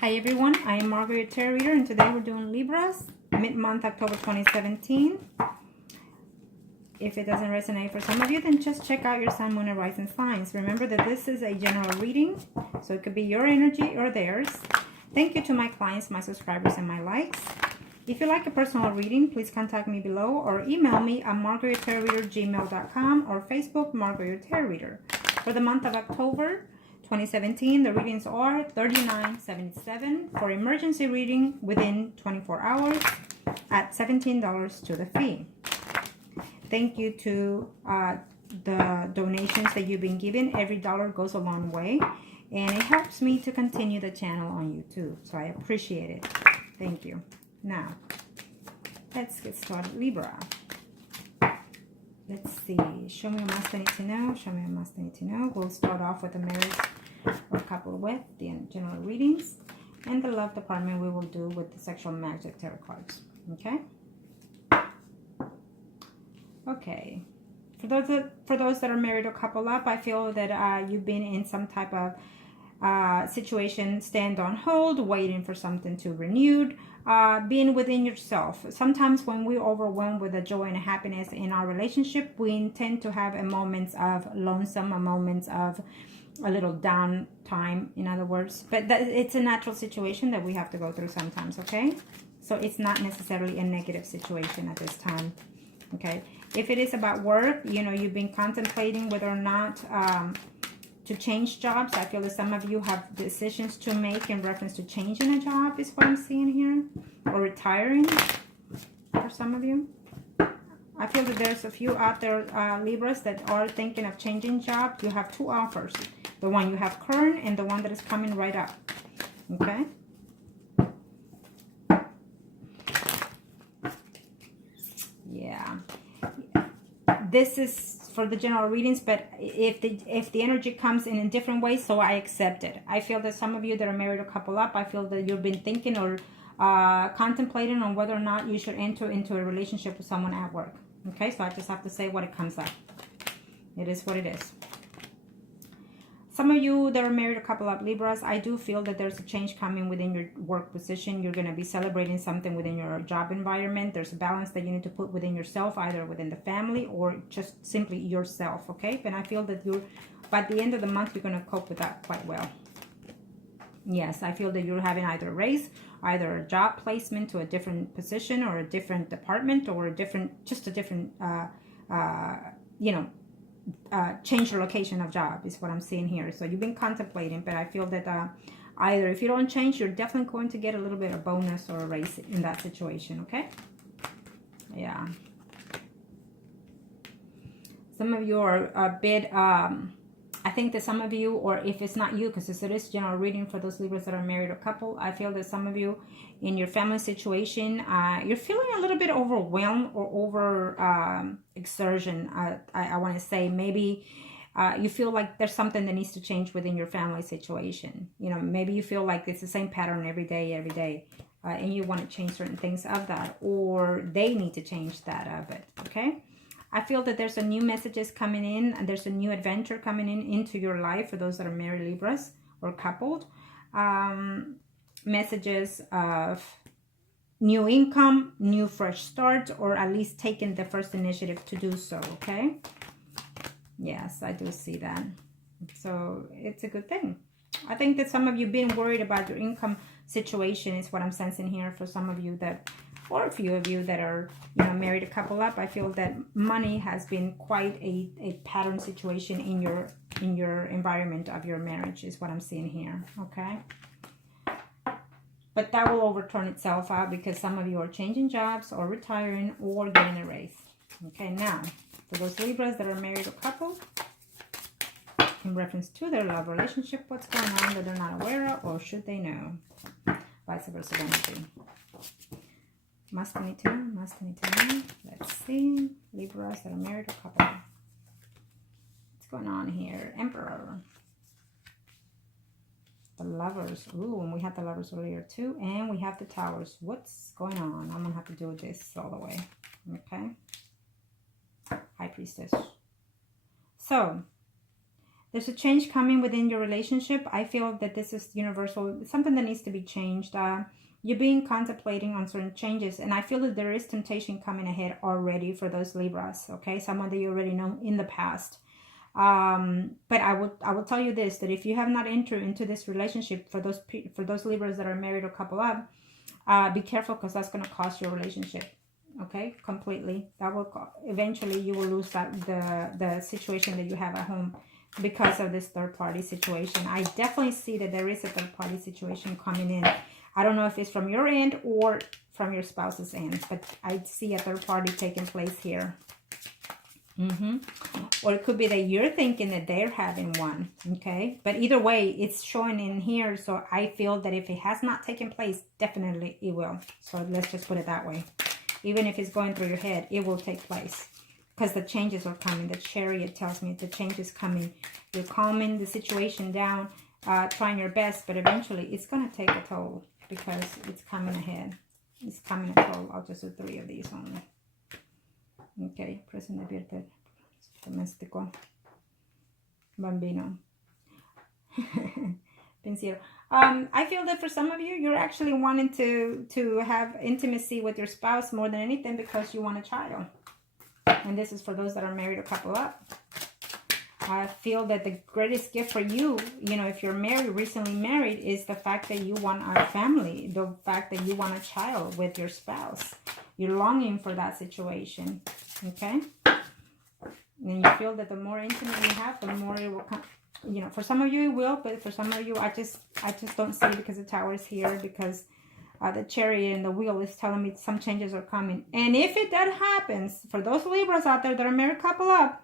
Hi everyone, I am Margourtarotreader and today we're doing Libras, mid-month October 2017. If it doesn't resonate for some of you, then just check out your sun, moon, and rising signs. Remember that this is a general reading, so it could be your energy or theirs. Thank you to my clients, my subscribers, and my likes. If you like a personal reading, please contact me below or email me at margourtarotreader@gmail.com or Facebook Margourtarotreader. For the month of October 2017, the readings are $39.77 for emergency reading within 24 hours at $17 to the fee. Thank you to the donations that you've been given. Every dollar goes a long way, and it helps me to continue the channel on YouTube, so I appreciate it. Thank you. Now, let's get started. Libra. Let's see. Show me what must I need to know. Show me what must I need to know. We'll start off with the marriage or couple with the general readings, and the love department we will do with the sexual magic tarot cards. Okay. Okay. For those that are married or couple up, I feel that you've been in some type of situation, stand on hold, waiting for something to renewed, being within yourself. Sometimes when we're overwhelmed with the joy and happiness in our relationship, we tend to have a moments of lonesome, a moments of a little down time, in other words. But it's a natural situation that we have to go through sometimes, okay? So it's not necessarily a negative situation at this time, okay? If it is about work, you know, you've been contemplating whether or not to change jobs. I feel that some of you have decisions to make in reference to changing a job is what I'm seeing here, or retiring for some of you. I feel that there's a few out there, Libras, that are thinking of changing jobs. You have two offers, the one you have current and the one that is coming right up, okay? Yeah, this is for the general readings, but if the energy comes in different ways, so I accept it. I feel that some of you that are married or couple up, I feel that you've been thinking or contemplating on whether or not you should enter into a relationship with someone at work. Okay, so I just have to say what it comes up. It is what it is. Some of you that are married or couple up, Libras, I do feel that there's a change coming within your work position. You're going to be celebrating something within your job environment. There's a balance that you need to put within yourself, either within the family or just simply yourself, okay? And I feel that by the end of the month, you're going to cope with that quite well. Yes, I feel that you're having either a raise, either a job placement to a different position or a different department or a different, you know, change your location of job is what I'm seeing here. So you've been contemplating, but I feel that either if you don't change, you're definitely going to get a little bit of bonus or a raise in that situation, okay? Yeah. Some of you are a bit, I think that some of you, or if it's not you, because it is general reading for those Libras that are married or couple, I feel that some of you in your family situation, you're feeling a little bit overwhelmed or over exertion. I want to say maybe you feel like there's something that needs to change within your family situation. You know, maybe you feel like it's the same pattern every day, and you want to change certain things of that, or they need to change that of it, okay? I feel that there's a new messages coming in, and there's a new adventure coming into your life for those that are married, Libras, or coupled. Messages of new income, new fresh start, or at least taking the first initiative to do so, okay? Yes, I do see that. So it's a good thing. I think that some of you been worried about your income situation is what I'm sensing here for some of you that, or a few of you that are, you know, married a couple up. I feel that money has been quite a pattern situation in your environment of your marriage is what I'm seeing here, okay? But that will overturn itself out because some of you are changing jobs or retiring or getting a raise. Okay, now, for those Libras that are married or couple, in reference to their love relationship, what's going on that they're not aware of, or should they know? Vice versa energy. Must need to know, must need to know. Let's see. Libras that are married or couple. What's going on here? Emperor. The Lovers. Ooh, and we had the Lovers earlier too. And we have the Towers. What's going on? I'm going to have to do this all the way. Okay. High Priestess. So, There's a change coming within your relationship. I feel that this is universal, something that needs to be changed. You're being contemplating on certain changes, and I feel that there is temptation coming ahead already for those Libras, okay? Someone that you already know in the past. But I will tell you this, that if you have not entered into this relationship, for those Libras that are married or couple up, be careful, because that's going to cost your relationship, okay? Completely. That will eventually you will lose the situation that you have at home because of this third party situation. I definitely see that there is a third party situation coming in. I don't know if it's from your end or from your spouse's end, but I see a third party taking place here. Or it could be that you're thinking that they're having one, okay? But either way, it's showing in here, so I feel that if it has not taken place, definitely it will. So let's just put it that way. Even if it's going through your head, it will take place. Because the changes are coming. The Chariot tells me the change is coming. You're calming the situation down, trying your best, but eventually it's going to take a toll because it's coming ahead. It's coming a toll. I'll just do 3 of these only. Okay, present abierto, domestico, bambino, pensiero. I feel that for some of you, you're actually wanting to have intimacy with your spouse more than anything because you want a child. And this is for those that are married or couple up. I feel that the greatest gift for you, if you're married, recently married, is the fact that you want a family. The fact that you want a child with your spouse. You're longing for that situation. Okay? And you feel that the more intimate you have, the more it will come. For some of you it will, but for some of you, I just don't see it because the Tower is here, because the Chariot and the Wheel is telling me some changes are coming. And if that happens, for those Libras out there that are married couple up,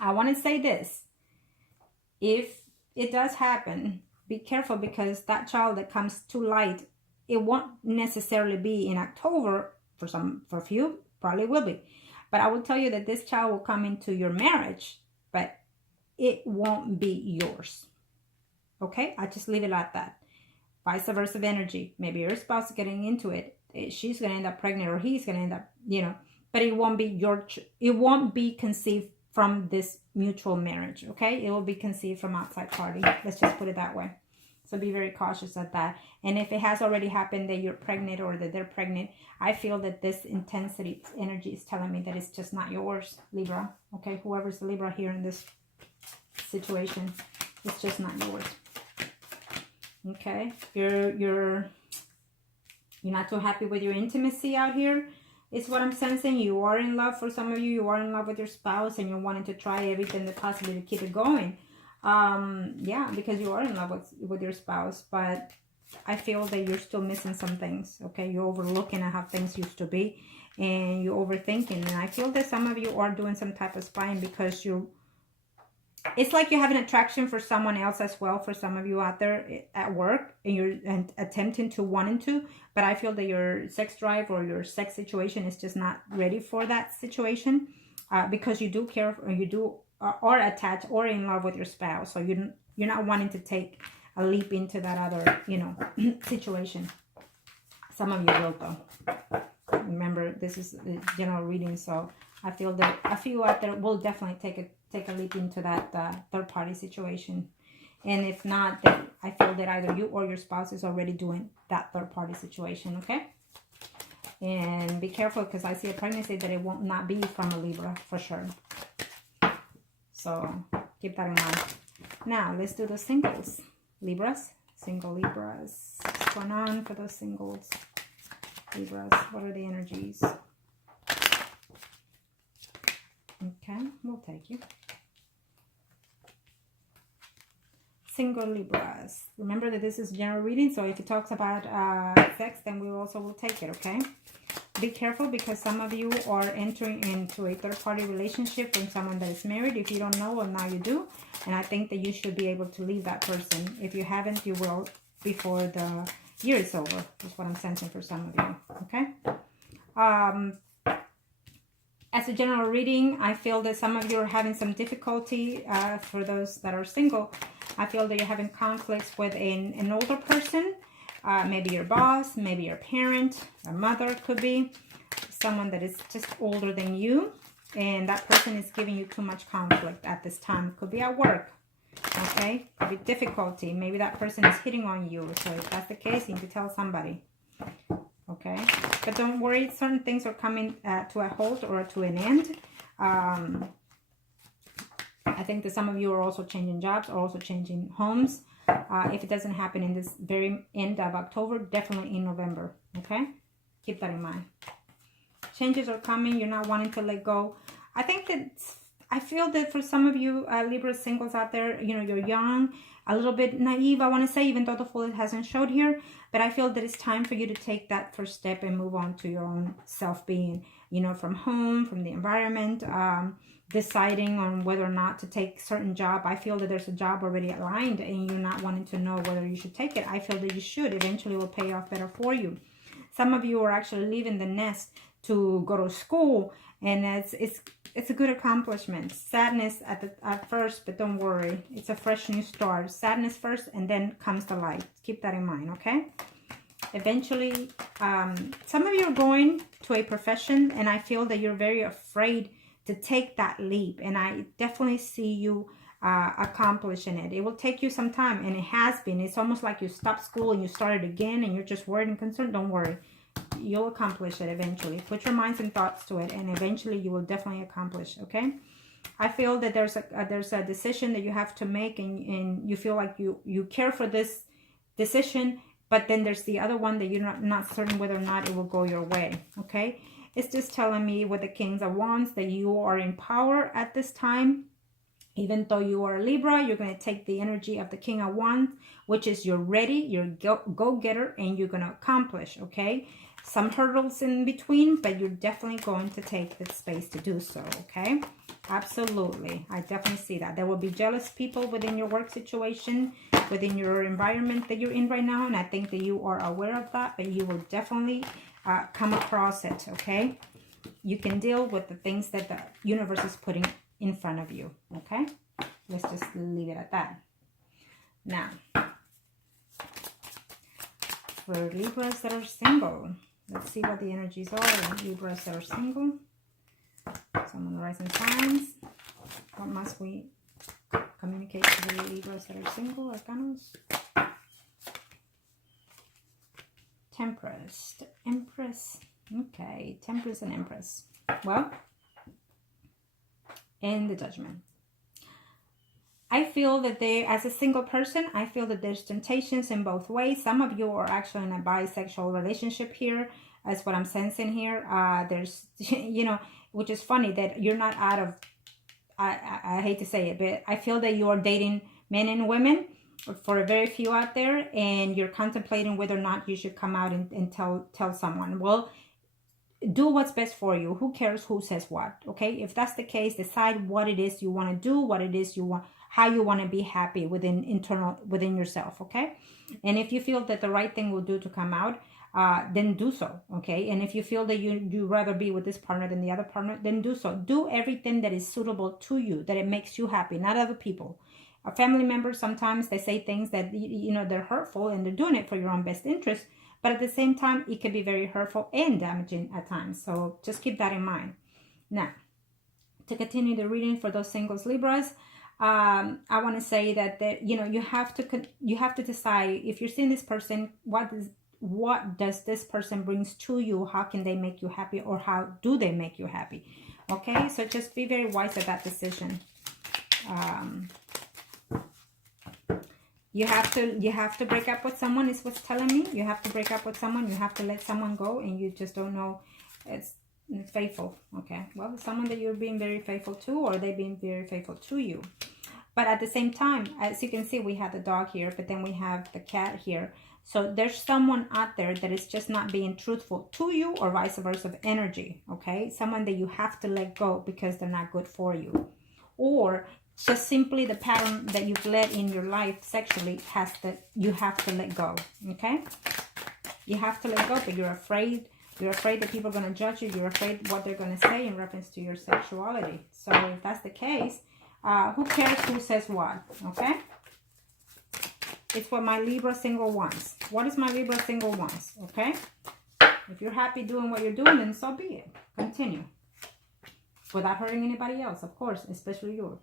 I want to say this. If it does happen, be careful, because that child that comes too light, it won't necessarily be in October. For a few, probably will be. But I will tell you that this child will come into your marriage, but it won't be yours. Okay? I just leave it like that. Vice versa of energy. Maybe your spouse is getting into it. She's going to end up pregnant, or he's going to end up, but it won't be it won't be conceived from this mutual marriage. Okay? It will be conceived from outside party. Let's just put it that way. So be very cautious of that. And if it has already happened that you're pregnant or that they're pregnant, I feel that this intensity energy is telling me that it's just not yours, Libra. Okay, whoever's the Libra here in this situation, it's just not yours. Okay, you're not too happy with your intimacy out here. It's what I'm sensing. You are in love. For some of you, you are in love with your spouse, and you're wanting to try everything that possibly to keep it going. Yeah, because you are in love with your spouse, but I feel that you're still missing some things. Okay, you're overlooking at how things used to be, and you're overthinking. And I feel that some of you are doing some type of spying, because it's like you have an attraction for someone else as well. For some of you out there at work, and you're attempting to, wanting to, but I feel that your sex drive or your sex situation is just not ready for that situation, because you do care, or you do or attached or in love with your spouse. So you're not wanting to take a leap into that other, situation. Some of you will, though. Remember, this is a general reading, so I feel that a few out there will definitely take a leap into that third party situation. And if not, then I feel that either you or your spouse is already doing that third party situation. Okay? And be careful, because I see a pregnancy that it won't not be from a Libra for sure. So keep that in mind. Now let's do the singles. Libras, single Libras. What's going on for those singles? Libras, what are the energies? Okay, we'll take you. Single Libras. Remember that this is general reading, so if it talks about sex, then we also will take it, okay? Be careful, because some of you are entering into a third-party relationship from someone that is married. If you don't know, well, now you do. And I think that you should be able to leave that person. If you haven't, you will before the year is over. That's what I'm sensing for some of you, okay? As a general reading, I feel that some of you are having some difficulty. For those that are single, I feel that you're having conflicts with an older person. Maybe your boss, maybe your parent, a mother could be. Someone that is just older than you. And that person is giving you too much conflict at this time. It could be at work. Okay? Could be difficulty. Maybe that person is hitting on you. So if that's the case, you need to tell somebody. Okay? But don't worry. Certain things are coming to a halt or to an end. I think that some of you are also changing jobs or also changing homes. If it doesn't happen in this very end of October, definitely in November. Okay? Keep that in mind. Changes are coming. You're not wanting to let go. I think that I feel that for some of you Libra singles out there, you know, you're young, a little bit naive, I want to say, even though the Fool hasn't showed here. But I feel that it's time for you to take that first step and move on to your own self-being, you know, from home, from the environment, deciding on whether or not to take certain job. I feel that there's a job already aligned and you're not wanting to know whether you should take it. I feel that you should. Eventually it will pay off better for you. Some of you are actually leaving the nest to go to school, and it's a good accomplishment. Sadness at first, but don't worry. It's a fresh new start. Sadness first, and then comes the light. Keep that in mind, okay? Eventually, some of you are going to a profession, and I feel that you're very afraid to take that leap, and I definitely see you accomplishing it. It will take you some time, and it has been. It's almost like you stopped school and you started again, and you're just worried and concerned. Don't worry. You'll accomplish it eventually. Put your minds and thoughts to it, and eventually you will definitely accomplish, okay? I feel that there's a decision that you have to make, and you feel like you care for this decision, but then there's the other one that you're not certain whether or not it will go your way, okay? It's just telling me with the Kings of Wands that you are in power at this time. Even though you are a Libra, you're going to take the energy of the King of Wands, which is you're ready, you're go-getter, and you're going to accomplish, okay? Some hurdles in between, but you're definitely going to take the space to do so, okay? Absolutely. I definitely see that. There will be jealous people within your work situation, within your environment that you're in right now, and I think that you are aware of that, but you will definitely come across it, okay? You can deal with the things that the universe is putting in front of you, okay? Let's just leave it at that. Now, for Libras that are single, let's see what the energies are. Libras that are single, Sun, Moon, Rising signs. What must we communicate to the Libras that are single? Arcanos. Temperance, Empress. Okay, Temperance and Empress. Well, and the Judgment. I feel that as a single person, I feel that there's temptations in both ways. Some of you are actually in a bisexual relationship here. That's what I'm sensing here. There's, you know, which is funny that you're not out of, I hate to say it, but I feel that you are dating men and women for a very few out there, and you're contemplating whether or not you should come out and tell someone. Well, do what's best for you. Who cares who says what? Okay, if that's the case, decide what it is you want to do, what it is you want, how you want to be happy within yourself. Okay, and if you feel that the right thing will do to come out, then do so. Okay, and if you feel that you rather be with this partner than the other partner, then do so. Do everything that is suitable to you, that it makes you happy, not other people. Our family members, sometimes they say things that you know they're hurtful, and they're doing it for your own best interest. But at the same time, it can be very hurtful and damaging at times. So just keep that in mind. Now, to continue the reading for those singles Libras, I want to say that you know you have to decide if you're seeing this person, what does this person brings to you? How can they make you happy, or how do they make you happy? Okay, so just be very wise at that decision. You have to break up with someone, is what's telling me. You have to break up with someone. You have to let someone go, and you just don't know. It's faithful. Okay. Well, someone that you're being very faithful to, or they're being very faithful to you. But at the same time, as you can see, we have the dog here, but then we have the cat here. So there's someone out there that is just not being truthful to you, or vice versa of energy. Okay. Someone that you have to let go because they're not good for you, or just simply the pattern that you've led in your life sexually you have to let go. Okay, you have to let go, but you're afraid that people are going to judge you. You're afraid what they're going to say in reference to your sexuality. So if that's the case, who cares who says what? Okay, it's what my Libra single wants. What is my Libra single wants? Okay, if you're happy doing what you're doing, then so be it. Continue without hurting anybody else, of course, especially yours.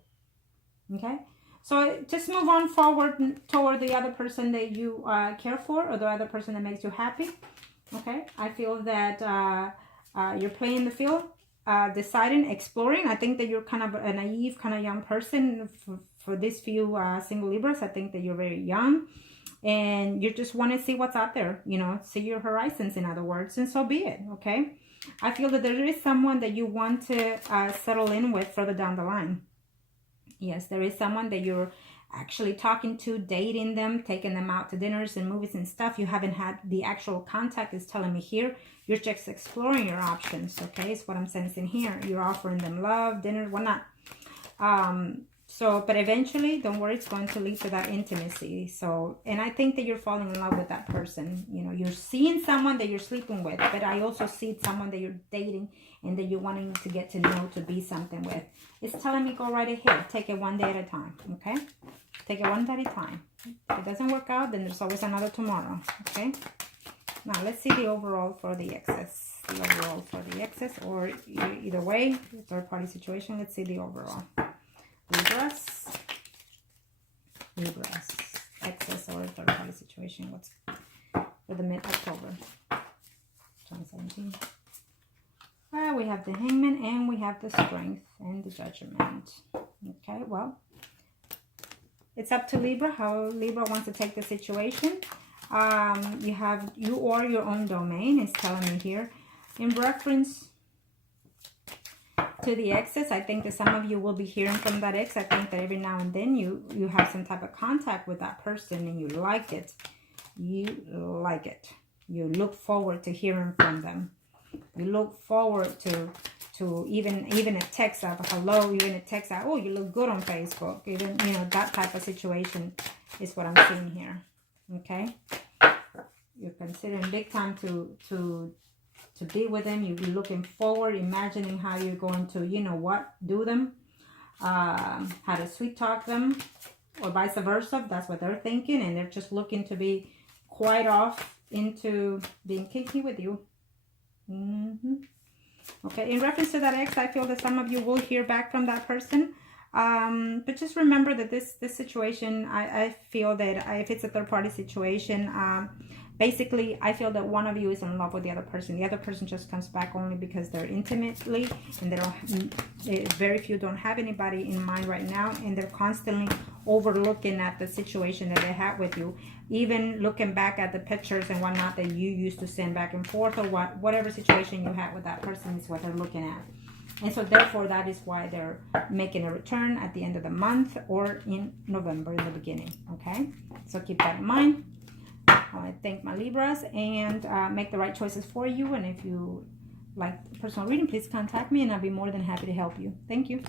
Okay, So just move on forward toward the other person that you care for, or the other person that makes you happy. Okay, I feel that you're playing the field, deciding, exploring. I think that you're kind of a naive, kind of young person for these few single Libras. I think that you're very young, and you just want to see what's out there, you know, see your horizons, in other words, and so be it. Okay, I feel that there is someone that you want to settle in with further down the line. Yes, there is someone that you're actually talking to, dating them, taking them out to dinners and movies and stuff. You haven't had the actual contact, is telling me here. You're just exploring your options, okay? It's what I'm sensing here. You're offering them love, dinner, whatnot. But eventually, don't worry, it's going to lead to that intimacy. So, and I think that you're falling in love with that person. You know, you're seeing someone that you're sleeping with, but I also see someone that you're dating and that you're wanting to get to know, to be something with. It's telling me go right ahead. Take it one day at a time, okay? Take it one day at a time. If it doesn't work out, then there's always another tomorrow, okay? Now, let's see the overall for the excess. The overall for the excess, or either way, third-party situation. Let's see the overall. Libras, excess or third-party situation. What's for the mid-October 2017? We have the Hangman, and we have the Strength and the Judgment. Okay, well, it's up to Libra, how Libra wants to take the situation. You or your own domain is telling me here. In reference to the exes, I think that some of you will be hearing from that ex. I think that every now and then you have some type of contact with that person and you like it. You like it. You look forward to hearing from them. You look forward to even a text of hello, even a text of, oh, you look good on Facebook. Even, you know, that type of situation is what I'm seeing here. Okay? You're considering big time to be with them. You're looking forward, imagining how you're going to, you know what, do them, how to sweet talk them, or vice versa. That's what they're thinking, and they're just looking to be quite off into being kinky with you. Okay, in reference to that ex, I feel that some of you will hear back from that person. But just remember that this situation, I feel that if it's a third-party situation, basically, I feel that one of you is in love with the other person. The other person just comes back only because they're intimately, and very few don't have anybody in mind right now, and they're constantly overlooking at the situation that they had with you, even looking back at the pictures and whatnot that you used to send back and forth, or whatever situation you had with that person is what they're looking at. And so therefore, that is why they're making a return at the end of the month or in November in the beginning. Okay, so keep that in mind. I want to thank my Libras and make the right choices for you. And if you like personal reading, please contact me and I'll be more than happy to help you. Thank you.